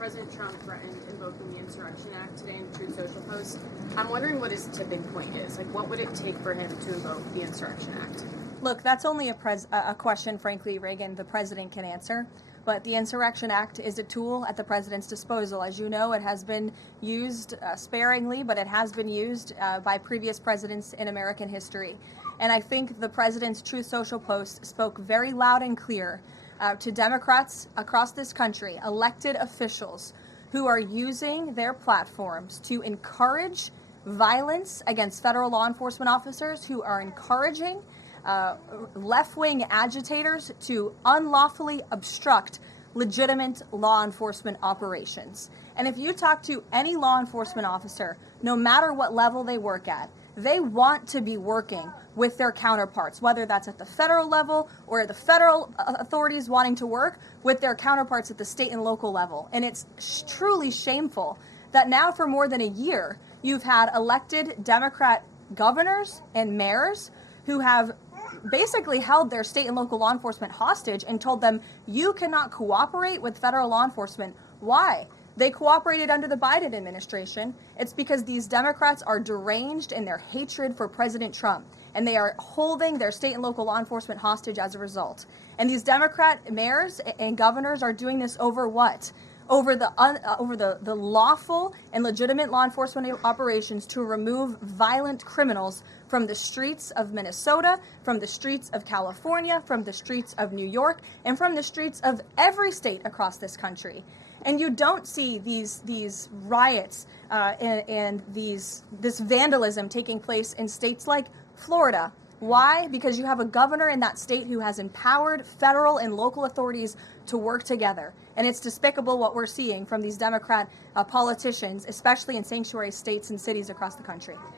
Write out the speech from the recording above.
President Trump threatened invoking the Insurrection Act today in a Truth Social post. I'm wondering what his tipping point is. Like, what would it take for him to invoke the Insurrection Act? Look, that's only a question, frankly, Reagan, the president can answer. But the Insurrection Act is a tool at the president's disposal. As you know, it has been used sparingly, but it has been used by previous presidents in American history. And I think the president's Truth Social post spoke very loud and clear to Democrats across this country, elected officials who are using their platforms to encourage violence against federal law enforcement officers, who are encouraging left-wing agitators to unlawfully obstruct legitimate law enforcement operations. And if you talk to any law enforcement officer, no matter what level they work at, they want to be working with their counterparts, whether that's at the federal level or the federal authorities wanting to work with their counterparts at the state and local level. And it's truly shameful that now for more than a year, you've had elected Democrat governors and mayors who have basically held their state and local law enforcement hostage and told them, you cannot cooperate with federal law enforcement. Why? They cooperated under the Biden administration. It's because these Democrats are deranged in their hatred for President Trump, and they are holding their state and local law enforcement hostage as a result. And these Democrat mayors and governors are doing this over what? Over the lawful and legitimate law enforcement operations to remove violent criminals from the streets of Minnesota, from the streets of California, from the streets of New York, and from the streets of every state across this country. And you don't see these riots and this vandalism taking place in states like Florida. Why? Because you have a governor in that state who has empowered federal and local authorities to work together. And it's despicable what we're seeing from these Democrat politicians, especially in sanctuary states and cities across the country.